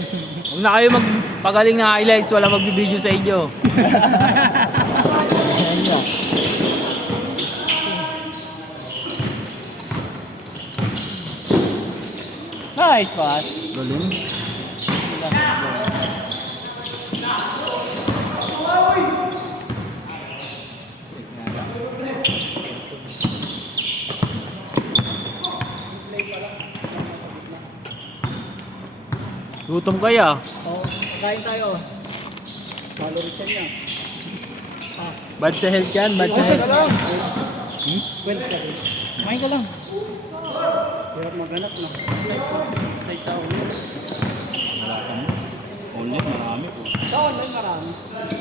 Huwag na kayo magpagaling na highlights, wala magbibideo sa inyo. Nice pass. Galing. Gutom kaya. Oh, kain tayo. Calories yan. Bad sa health yan, bad sa health. Well, kumain ka lang. Hirap maghanap na. May tao yun. Wala ka mo. Online marami po. Sa online marami.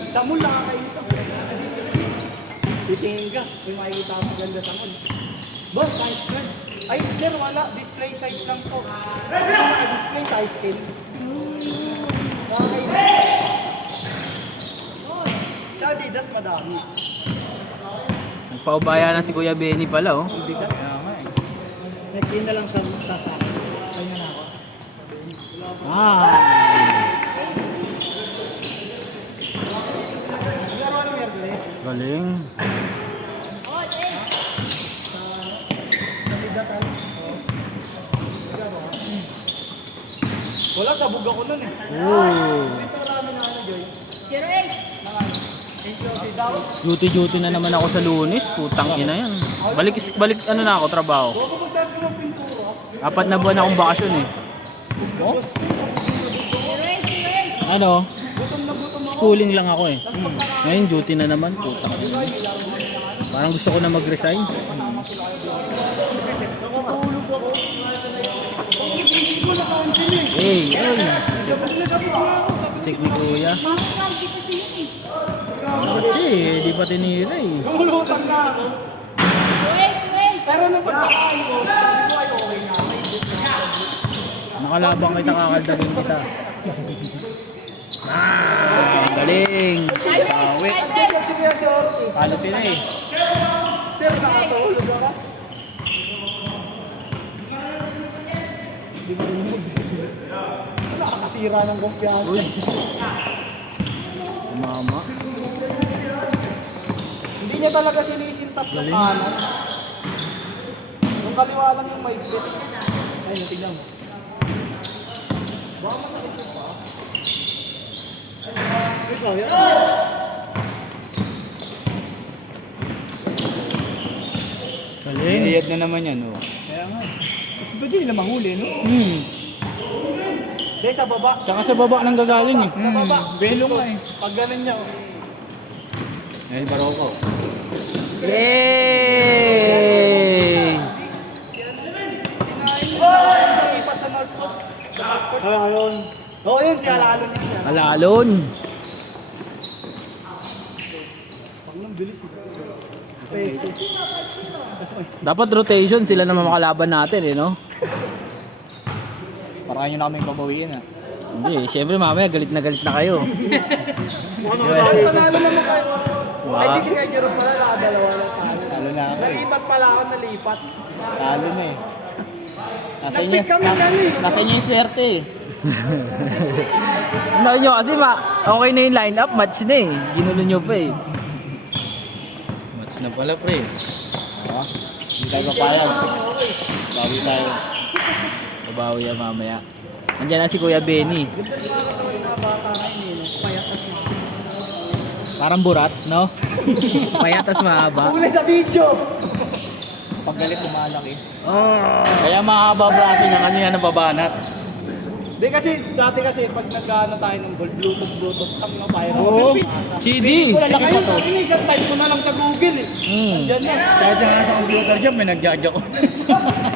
Sa mall nakakain ka. Titingin ka. May makikita ako maganda sa mall. Boss, size ka. Ay, sir, wala. Display size lang po. Display size din. Okay. Sa Adidas, madami. Nagpaubaya na si Kuya Benny pala oh. Ang bigat. Next in na lang sa sakin. Kanya na ako. Galing. Wala, sabog ako nun eh. Oh. Duty na naman ako sa Lunes. Putang ina yan. Balik ano na ako trabaho. 4 na buwan akong bakasyon eh. Ano? Schooling lang ako eh. Ngayon duty na naman. Putang ina. Parang gusto ko na mag-resign. Hey, check ni Kuya. Kasi, di pa tinira eh. Lulutan na ako. Pero nung pagkakaan ko, hindi ko ay okay na. Nakalabang kita, kakaldagin kita. Galing. Bawi. Palo sila eh. Sir, nakatulog ako. Hindi mo rinumod. Nakakasira ng kumpiyansa. Uy. Mama. Hindi niya talaga sinisintas ng kanan. Yung kaliwa lang yung may bit. Ay, natignan mo. Baka masakit pa. Ay, sayang. Galing. Iyad na naman yan, oh. Kaya nga. Ba't di nila mahuli, no? Hindi, sa baba. Tsaka sa baba nang gagaling eh. Sa baba. Belo nga eh. Pag ganun niya, oh. El Barroco. Yay! Ipat sa North Pole. Ayun. Oo, yun. Si Alalon niya siya. Alalon. Pag nang bilis. Pesto. Dapat rotation sila na makalaban natin eh, no? Parang nyo na kaming babawiin, ah. Hindi, syempre mamaya galit na kayo. Panalo naman kayo. Ay, di si Kuya Jerome pala. Nakadalawa ng talo. Talo na ako, eh. Nalipat pala ako, nalipat. Talo na, eh. Nag-pick kami yan, eh. Nasa inyo yung swerte, eh. Ano nyo kasi okay na yung line-up, match na eh. Ginulo nyo pa eh. Match na pala, pre. Ah, hindi tayo papayag. Bawi tayo. Babawi yan mamaya. Andiyan na si Kuya Benny. Parang burat, no? Payatas mahaba. Huli sa video. Pag galit, lumalaki. Oh. Kaya mahaba braso niya kasi yan nababanat. Hindi kasi, dati kasi pag nag-ano tayo ng gold, Bluetooth, ang mga viral. Oh, CD. Ayun, isang type ko na lang sa Google eh. Diyan na. Kaya siya nga sa computer shop, may nagjaja ko.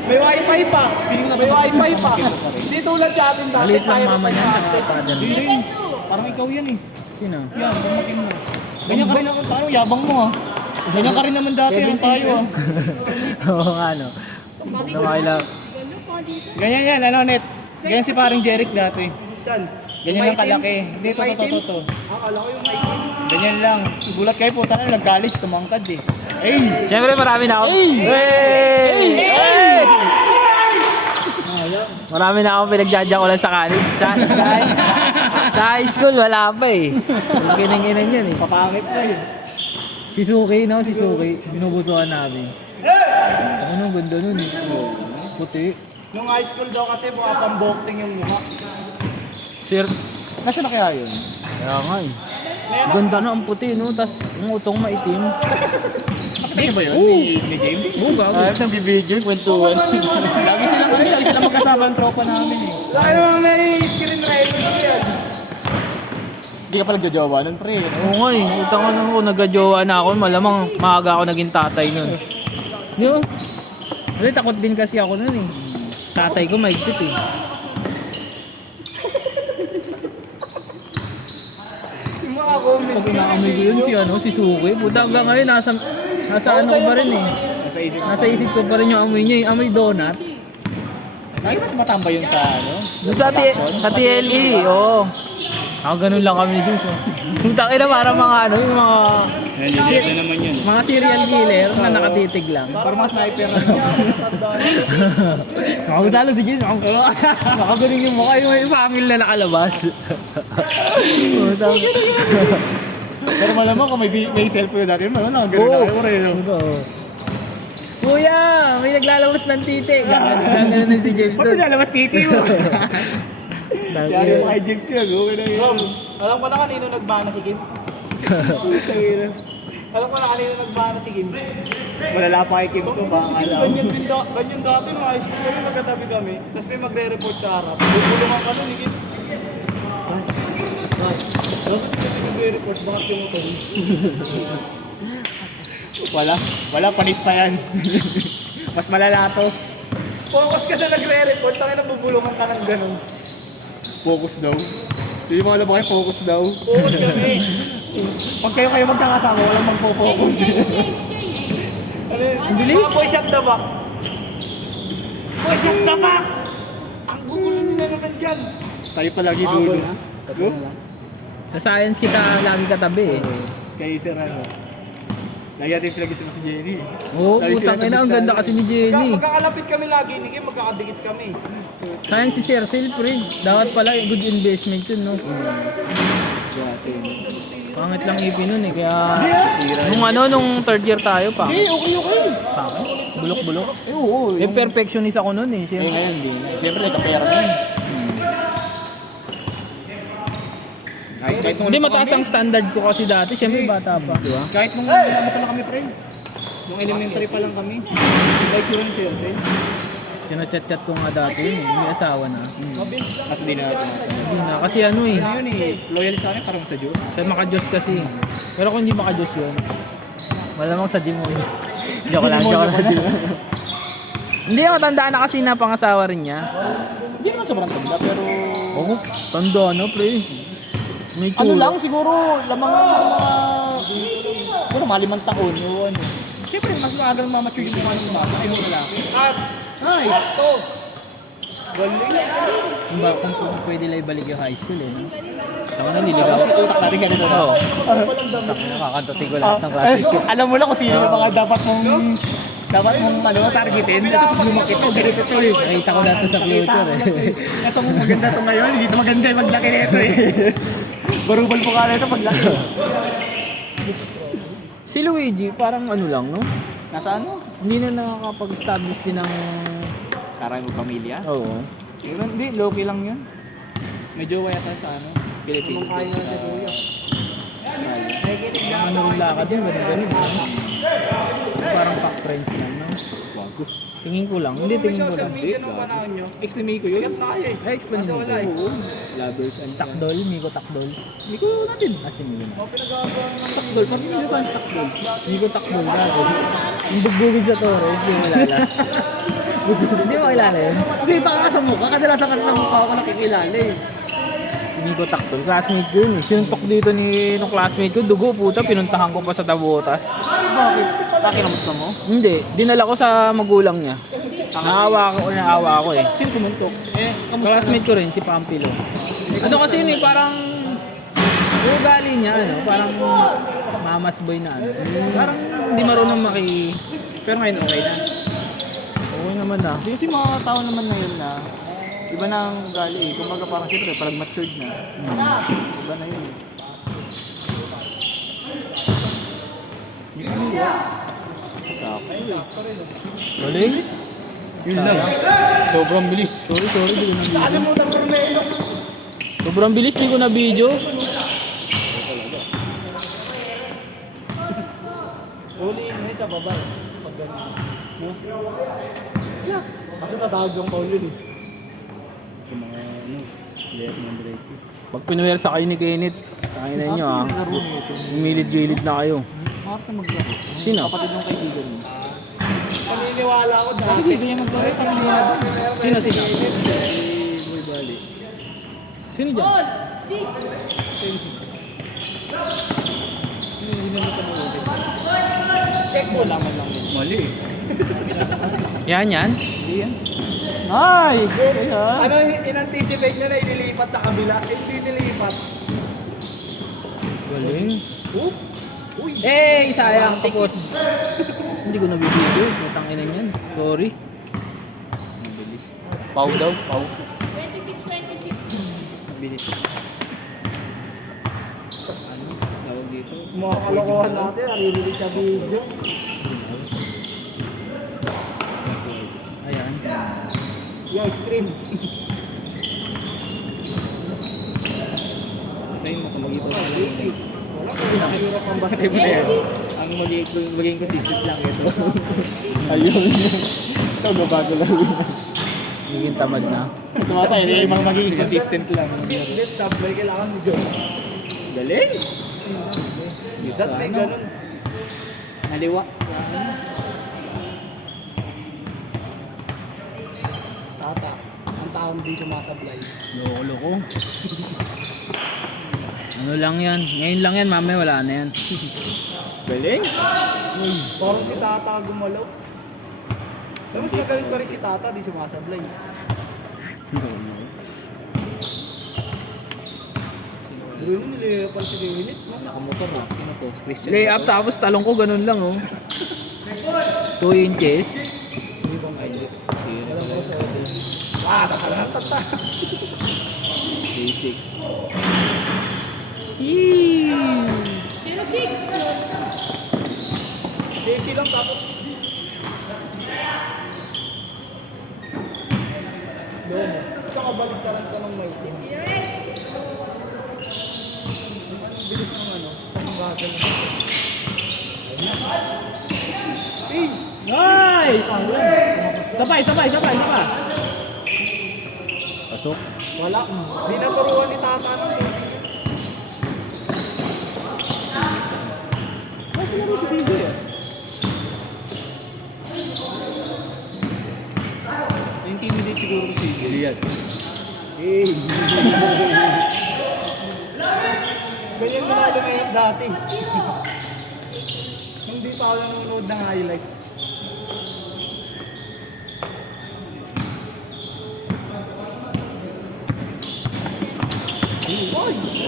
May wifi pa. May wifi pa. Hindi tulad sa atin dati. Maliit lang tayo mama may niya, access. nakapadan. Hindi. Parang ikaw yan, eh. Sino? Yan, bumating mo. Ganyan ka rin naman tayo, yabang mo, ah. Ganyan ka rin naman dati ang tayo, ah. Oo nga, no? Nakailang. Ganyan yan, ano, Net? Ganyan si paring Jeric dati. Saan? Ganyan lang kalaki. Hindi, to. Akala ko yung mic. Ganyan lang. Gulat kayo, puta na, nag-college, tumangkad, eh. Ay! Siyempre marami na ako. Hey! Hey! Hey! Marami na akong pinagjajakulan sa college. Sa high school, wala pa eh. Kinang-kinang yan eh. Papangit po yun. Si Suki, no? Si Suki. Binubusuhan namin. Ano, ganda nun eh. Puti. Nung high school daw kasi mga pang-boxing yung mukha. Sir, Nasaan na kaya yun? kaya nga eh. Ganda na ang puti, no? Tapos yung utong maitim. Nakita niyo ba yun ni James? Oo, gago. Ayos ng bibidyo, kwentuhan. Lagi sila magkasama ang tropa namin eh. Laki naman may screen record yan. Hindi ka pa nagjojowa nun, pre. Oo nga eh. Utang ko na ako, nagka-jowa na ako. Malamang maaga ako naging tatay nun. Yo. Kasi takot din kasi ako nun eh. Tatay ko maigpit eh. Yung mga comment. Pag inaamoy ko yun si Suki. Puta hanggang ngayon nasa ano ko pa rin eh. Nasa isip. Nasa isip ko pa rin yung amoy niya. Yung amoy donut. Lagi ba tumatambay yun sa ano? Doon sa TLE, oo. Ako ganun lang kami dun. Yung takin na parang mga ano, yung mga Yan, na naman yun. mga serial killer na nakatitig lang. Parang mga sniper na no? Nakakutalo si James. Nakagaling yung mukha yung may pangil na nakalabas. Pero malamang kung may cellphone dati, malamang ganun Oo. na kayo rin. Kuya, may naglalabas ng titi. Gano'n na si James Ba't doon. nilalabas titi mo? Yari mo kay James yun, okay na yun. Alam ko na kanino nagbana si Kim. Alam ko na kanino nagbana si Kim. Malala pa kay Kim ko, baka alam. Ganyan dati nung high school kami, magkatabi kami. Tapos may magre-report sa harap. Bubulungan ka nun, Kim. Dapat magre-report, baka yung ito. Wala, panis pa yan. Mas malala to. Focus ka sa nagre-report, tayo na bubulungan ka ng ganun. Focus daw. Hindi mo alam ba kayo, focus daw? Focus kami. Pag kayo magkakasama, walang magpo-focus. Ang bilis? Mga boys at the back. Boys at the back! Ang gugulo nila naman dyan. Tayo palagi dulo. Sa science kita lagi katabi eh. Kay Sir ano. Lagi natin pinag-ito si Jenny. Oo, putang ina, ang ganda kasi ni Jenny. Magkakalapit kami lagi, ni Kim, magkakadikit kami. Sayang si Sir Silfred. Dapat pala good investment yun, no? Pangit lang ipin nun eh, kaya... Nung third year tayo pa. Okay. Bulok-bulok. Oo. Eh, perfectionist ako nun eh. Siyempre. Ngayon din. Siyempre, nagkapera na yun. Kahit nung Hindi, mataas ang standard ko kasi dati. Siyempre, bata pa. Di ba? Kahit nung ano pa lang kami, friend. Nung elementary pa lang kami. Like yun si Jose. Sinachat-chat ko nga dati yun eh. May asawa na. Kasi di na natin. Hindi na. Kasi ano eh. Ano yun eh, loyal sa akin parang sa Diyos. Sa makajos kasi. Pero kung hindi makajos yun, malamang sa gym mo yun. Joke lang. Hindi, matanda na kasi na pangasawa rin niya. Hindi naman sobrang tanda, pero... Oo, tanda na pre. May Ano tsura. lang, siguro lamang ng mga... Siguro mga 5 taon o ano. Siyempre, mas maaga ng mga mature yung mga ng mga ay mga lalaki. Ay, ito! Kung pwede lang ibalik yung high school eh. No? Ako na niligaw. Kasi utak natin ganito na. Oo. Nakakantuti ko lahat ng classmate ko. Alam mo lang kung sino yung mga dapat mong targetin. Ito pag lumakit ko, ganito to eh. Nakita ko dito sa future eh. Ito mo maganda to ngayon, hindi to maganda yung maglaki nito eh. Barubal po ka na ito paglaki. Si Luigi, parang ano lang, no? Nasa ano? Hindi na nakakapag-establish din ng... Karay mo pamilya? Oo. Yun, hindi, low-key lang yun. Medyo waya tayo sa ano, Pilipinas. Kung kaya na sa kuya. Ano rin lakad yun, ganun. Parang pack friends lang, no? Tingin ko lang. Hindi, tingin ko lang. Ex ni Miko yun? Sikat na kayo eh. Ay, explain mo. Lovers and Takdol, Miko Takdol. Miko natin. Kasi Miko na. Takdol, pag hindi sa takdol. Miko Takdol, gago. Yung bugbugid sa Torres, hindi mo kilala. Hindi mo kilala yun? Hindi, baka ka sa mukha. Kadalasan kasi sa mukha ako nakikilala eh. Miko Takdol, classmate ko yun eh. Sinuntok dito nung classmate ko, dugo puta, pinuntahan ko pa sa Tabotas. Bakit? Bakit namusta mo? Hindi, dinala ko sa magulang niya. Naawa ako eh. Sino sumuntok? Classmate ko rin, si Pampilo. Ano kasi yun eh, parang yung ugali niya, ano, parang mamas boy na ano. Parang hindi marunong Pero ngayon okay na. Okay naman na. Kasi mga tao naman ngayon na Iba na ang ugali eh. Kumbaga parang siyempre, parang matured na. Iba na yun eh. Galing. Yun lang. Sobrang bilis. Sorry, di ko na video. Nakalimutan ko na yun. Sobrang bilis, di ko na video. Huli mo sa baba eh. Pag ganun. Kaso tatawag yung Paul yun eh. Sa mga ano, layer ng break. Pag pinuwer sa kayo ni Kenneth, kain na nyo ah. Umilid-gilid na kayo. Bakit na maglaro? Sino? Kapatid ng kaibigan mo. Paniniwala ko dahil. Hindi ko niya maglaro. Sino? Boy Bali. Sino dyan? Check mo lang lang yun. Mali eh. Yan. Hindi yan. Nice! Ayan. Ano, in-anticipate nyo na ililipat sa kabila? Hindi nilipat. Galing. Oop! Uy! Eh, sayang. Tapos. Hindi ko na video. Putang ina niyan. Sorry. Mabilis. Pau daw, pau. Mabilis. Ano? Tawag dito. Mga kalokohan natin, naririnig sa video. Ayan. Yo, screen. Tayo mo, kumagito ka lang. Wala ko, nakahirap ang basa mo na yan. Ang maging consistent lang ito. Ayun. Ito, babago lang yun. Magiging tamad na. Tumatay, hindi yung magiging consistent lang. Hindi, sablay kailangan mo dyan. Galing! That may ganun. Naliwa. Tata, ang taon din sumasablay. Loko-loko. Ano lang yan? Ngayon lang yan, mamaya wala na yan. Galing! Parang si Tata gumalaw. Pero mas magaling pa rin si Tata, di sumasablay. Bruno, nililipan si Limit. Nakamotor na. Sino to? Christian. Lay up tapos talong ko ganun lang oh. 2 inches. Hindi bang ID? Alam ko sa audio. Tata! Basic. Yee! Daisy lang tapos. Doon. Saka balik ka lang ka ng may team. Bilis ng ano. Ang bagal. Hey! Nice! Sabay. Pasok. Wala. Di naturuan ni Tata ng shooting. Kasi laro si CJ eh. Na-intimidate siguro si CJ. Liat. Hey! Ganyan ginagawa ngayon dati. Hindi pa ako nanonood ng highlights.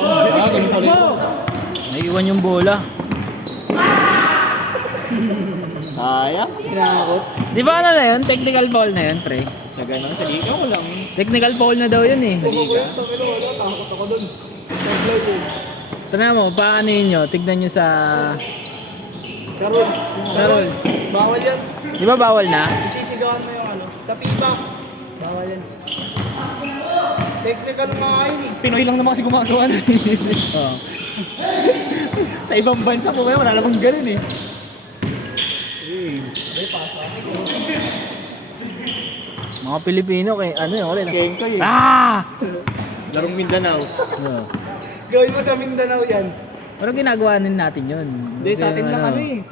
Ah, ganun pala yun. Naiiwan yung bola. Sayang. Kinakot. Di ba ano na yun? Technical foul na yun, pre. Sa ganun, sa liga ko lang. Technical foul na daw yun eh. Sa liga? Wala, takot ako dun. Sablay yun. Tana mo, paano nyo? Tignan nyo sa... Karol. Karol. Bawal yan. Di ba bawal na? Isisigawan mo yung ano. Sa pipa. Bawal yan. Technical nga yun eh. Pinoy lang naman kasi gumagawa na. Oo. Sa ibang bansa po wala namang ganun eh. Mga Pilipino, kay ano yun? Ulit. Kengko yun. Ah! Larong Mindanao. Oo. Gawin mo sa Mindanao yan. Pero ginagawa din natin yun. Hindi, sa atin lang ano eh.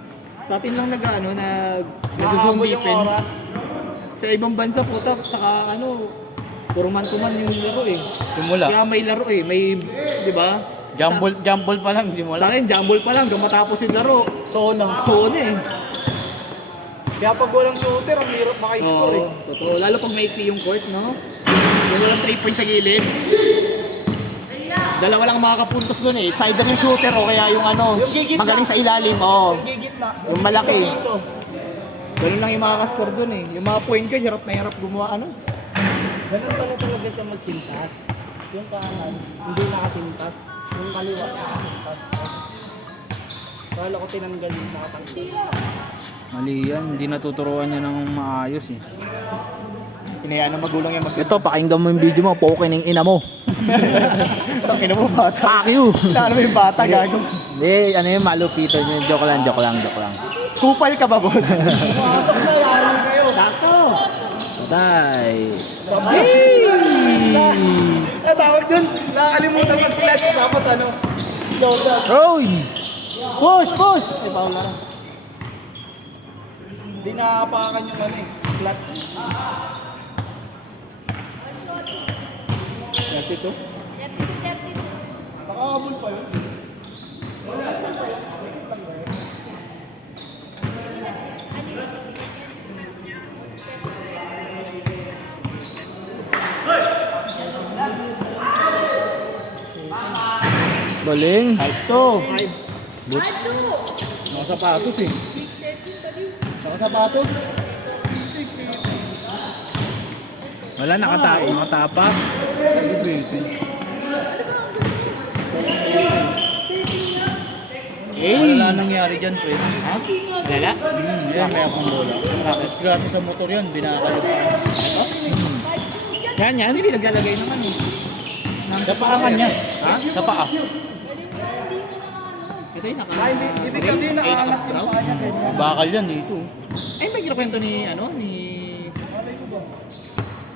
Sa atin lang nag-zoom defense. Sa ibang bansa po, saka ano, puro man to man yung laro eh. Simula. Kaya may laro eh, may, di ba? Jumble pa lang, simula. Sa akin, jumble pa lang, matapos yung laro. Zone eh. Kaya pag walang shooter, ang hirap makiscore eh. Totoo, lalo pag maiksi yung court, no? Yung walang 3 points sa gilid. Dalawa lang makakapuntos doon eh. Either yung shooter o kaya yung ano, magaling sa ilalim. Oo. Yung malaki. Ganun lang yung makakascore doon eh. Yung mga point guard, hirap na hirap gumawa ano. Ganun talaga siya magsintas. Yung kanan, hindi nakasintas. Yung kaliwa, nakasintas. Kala ko tinanggal yung nakatanggal. Mali yan, hindi natuturuan niya ng maayos eh. Hinayaan ng magulang yan Ito, pakinggan mo yung video mo, pokin ng ina mo. Tangina mo bata. Fuck you! Lalo mo yung bata, gago. Hindi, ano yung malupito niya, joke lang. Kupal ka ba, boss? Sakto! Patay! Tawag dun, nakakalimutan mag-clutch. Tapos ano, slow down. Roy! Push! Ay, Paula lang. Hindi nakapakan yung ano eh, clutch. Clutch ito? Nakakabul pa yun. Galing! Ito! Mga sapatos eh. Mga sapatos? Wala, nakatapak. Wala nangyari dyan, pre. Ha? Wala? Yan, may akong bola. Gratis sa motor yan, binakay pa. Yan, hindi naglalagay naman eh. Sa paa ka niya. Ha? Sa paa. Ito yung Ah, hindi. Ibig sabihin nakaangat yung paa niya ganyan. Bakal yan dito. Ay, may kinakwento ni, yung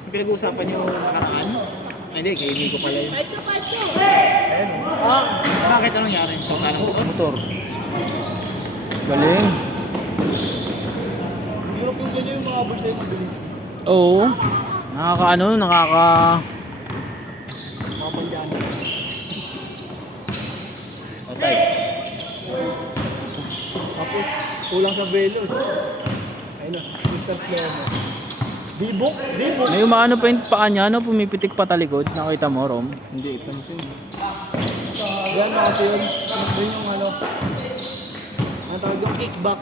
pinag-uusapan niyo nakaraan? Ay, hindi, kay Nico pala yun. Bakit anong nangyari? Sa sana motor? Galing. Pero kung ganyan yung mga abog sa'yo mabilis. Oo. Nakaka... Mapangyan. Patay. Tapos, kulang sa velo. Ayun na, instant slow mo. Bibok! May umaano pa yung paa niya, no? Pumipitik pa talikod. Nakita mo, Rom? Hindi, pansin. Yan na kasi yun. Yun yung ano. Ang tawag yung kickback.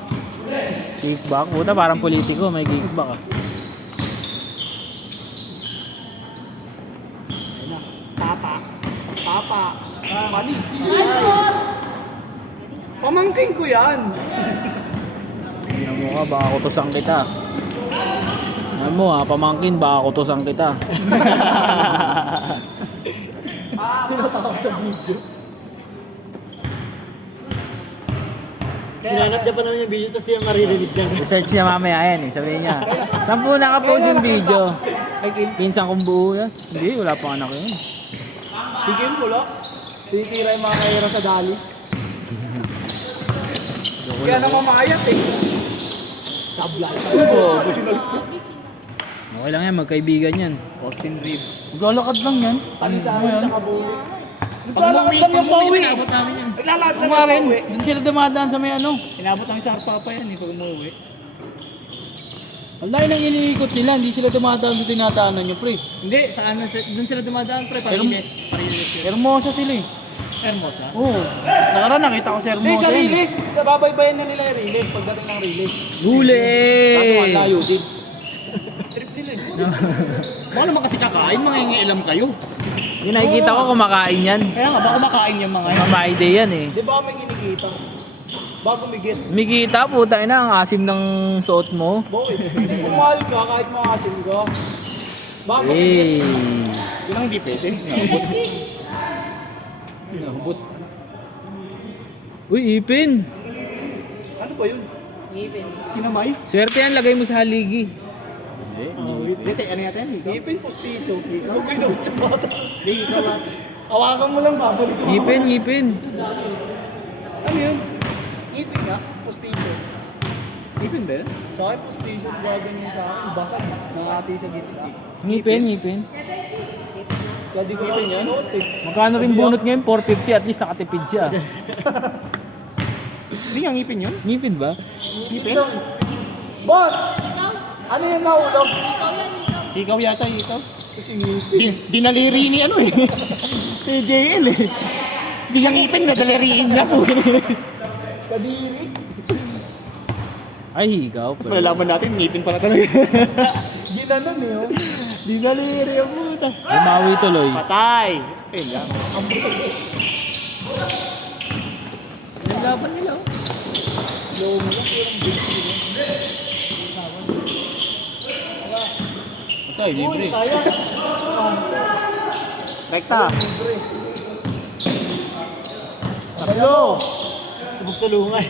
Kickback? Puta, parang politiko. May kickback ah. Ayun na. Tapa. Panis. Pamangking ko yan. Tingnan mo ka, baka kutusan kita. Tingnan mo ha, pamangkin, baka kutusan kita. Tinatawag sa video. Hinanap niya pa naman yung video tapos yung maririnig niya. Research niya mamaya yan eh, sabihin niya. Saan po nakapost yung video? Ay, pinsan kong buo yan. Hindi, wala pang anak yun. Tigil ko lo. Titira yung mga kahira sa dali. Kaya na mamayat eh. Sablay. Okay lang yan, magkaibigan yan. Austin Reeves. Maglalakad lang yan. Ano sa amin, nakabulit. Naglalakad lang yung pauwi. Inabot namin yan. Naglalakad lang Nga yung rin, pauwi. doon sila dumadaan sa may ano. Inabot namin sa Harpapa yan eh, pag umuwi. Ang layo nang iniikot nila, hindi sila dumadaan sa tinadaanan nyo, pre. Hindi, sa ano, doon sila dumadaan pre, Pariles. Pariles yun. Hermosa sila eh. Hermosa. Oo. Nakaraan nakita ko sa Hindi, Hermosa sa yan. Riles. Nababaybayan na nila yung Riles pagdating ng Riles. Huli! Sabi ko, ang layo din. Trip din eh. Baka naman kasi kakain, mga ilam kayo. Yung nakikita ko kumakain yan. Kaya nga, baka makain yung mga yun. Mamay day yan eh. Di ba may kinikita? Bago migit. Kumikita, puta ina, ang asim ng suot mo. Bakit? Kung mahal ka, kahit makasim ka. Bago Eh. migit. Yun ang hindi pwede. Nakabot. Uy, ipin. Ano ba yun? Kinamay? Swerte yan, lagay mo sa haligi. Dito, ano natin? Ipin, postiso. Huwag kayo naman sa bata. Hawakan mo lang, babalik ko. Ipin. Ano yun? Ipin nga, postiso. Ipin ba yun? Sa akin, postiso. Gaganyan sa akin. Basag. Nakati sa gitna. Ngipin. Kaya di ko pa sinuot eh. Magkano rin bunot ngayon? 450, at least nakatipid siya. Hindi nga ngipin yun? Ngipin ba? Ngipin? Boss! Ano yung nahulog? Ikaw yata, ikaw. Kasi ngipin. Dinaliri ni ano eh. Si JL eh. Hindi nga ngipin na daliriin niya po. Kadiri. Ay, higaw. Mas malalaman natin, ngipin pala talaga. Ginanon eh oh. Dinaliri ako Bumawi tuloy. Patay! Ayun lang. Yung laban nila. Patay, libre. Rekta. Tatlo. Subok tulungan.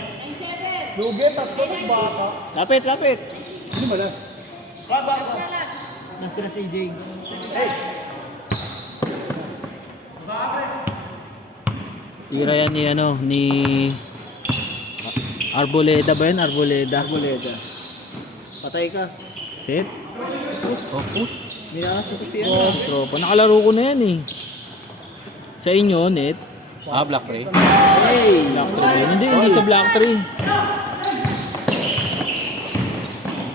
Lapit, lapit. Nasa na si AJ. Tira yan ni ano, ni Arboleda ba yun? Arboleda. Arboleda. Patay ka. Set. Minakas mo kasi Oh, tropa. Nakalaro ko na yan eh. Sa inyo, net. Black Ray. Hey! Black Tree. Hindi sa Black Tree.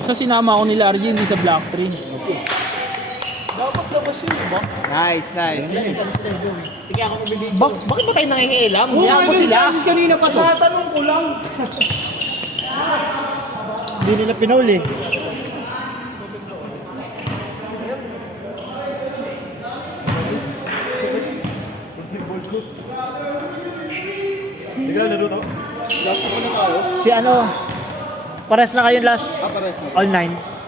Sa sinama ko nila RG, hindi sa Black Tree. Nice, nice. Sige ako mabilis. Bakit ba kayo nangingialam? Hayaan mo sila. Kanina pa to. Tatanong ko lang. Hindi nila pinuli. Si ano? Pares na kayo last. Pares. All 9.